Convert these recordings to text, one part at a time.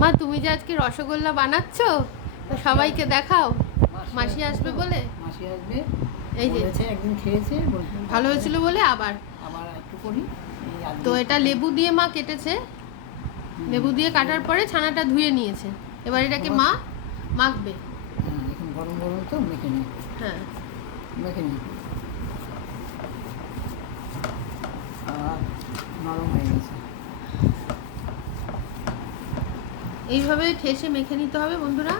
মা তুমি যে আজকে রসগোল্লা বানাচ্ছো তো সবাইকে দেখাও। মাসি আসবে বলে। মাসি আসবে, এই যে একদিন খেয়েছে, ভালো হয়েছিল বলে আবার আবার একটু করি। তো এটা লেবু দিয়ে মা কেটেছে, লেবু দিয়ে কাটার পরে ছানাটা ধুয়ে নিয়েছে, এবার এটাকে মা মাখবে। এখন গরম গরম তো মেখে নিই। হ্যাঁ মেখে নিই। নরম হয়ে গেছে। এইভাবে ঠেসে মেখে নিতে হবে বন্ধুরা।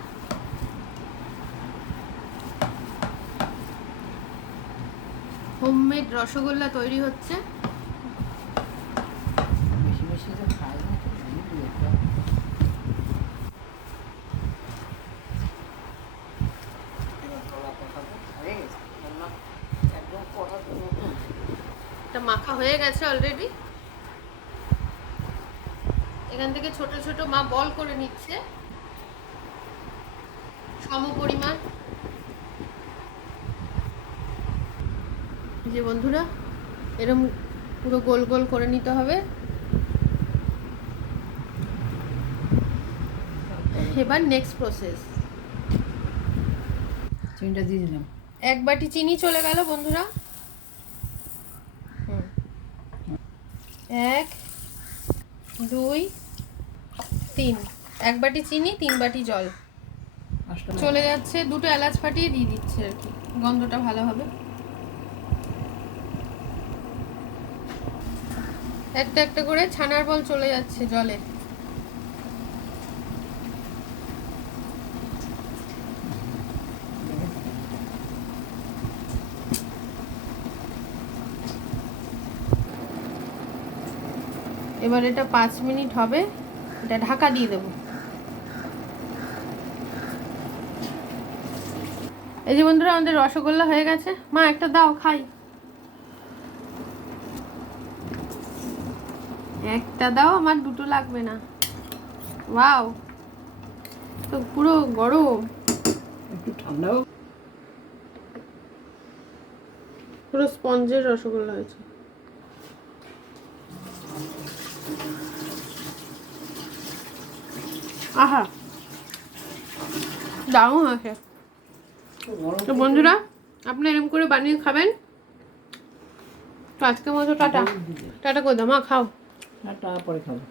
হোমমেড রসগোল্লা তৈরি হচ্ছে। বেশি বেশি তো খাই না, এটা মাখা হয়ে গেছে অলরেডি। এখান থেকে ছোট ছোট মা বল করে নিচ্ছে সম পরিমাণ। যে বন্ধুরা এরকম পুরো গোল গোল করে নিতে হবে। এবার নেক্সট প্রসেস, চিনিটা দিয়ে দিলাম। 1 বাটি চিনি চলে গেল বন্ধুরা। 1 2 3, 1 বাটি চিনি 3 বাটি জল চলে যাচ্ছে। 2টো এলাচ ফাটিয়ে দিয়ে দিচ্ছে আর কি, গন্ধটা ভালো হবে। একটা একটা করে ছানার বল চলে যাচ্ছে জলে। এবার এটা 5 মিনিট হবে, এটা ঢাকা দিয়ে দেবো। এই যে বন্ধুরা আমাদের রসগোল্লা হয়ে গেছে। মা একটা দাও খাই। একটা দাও, আমার 2টো লাগবে না। ওয়াও, তো পুরো গরম, একটু ঠান্ডাও। পুরো স্পঞ্জের রসগোল্লা হয়েছে। আহা, দারুণ আছে। তো বন্ধুরা আপনি এরকম করে বানিয়ে খাবেন। তো আজকের মতো টাটা। টাটা করে দাও মা, খাও। টাটা, পরে খাবো।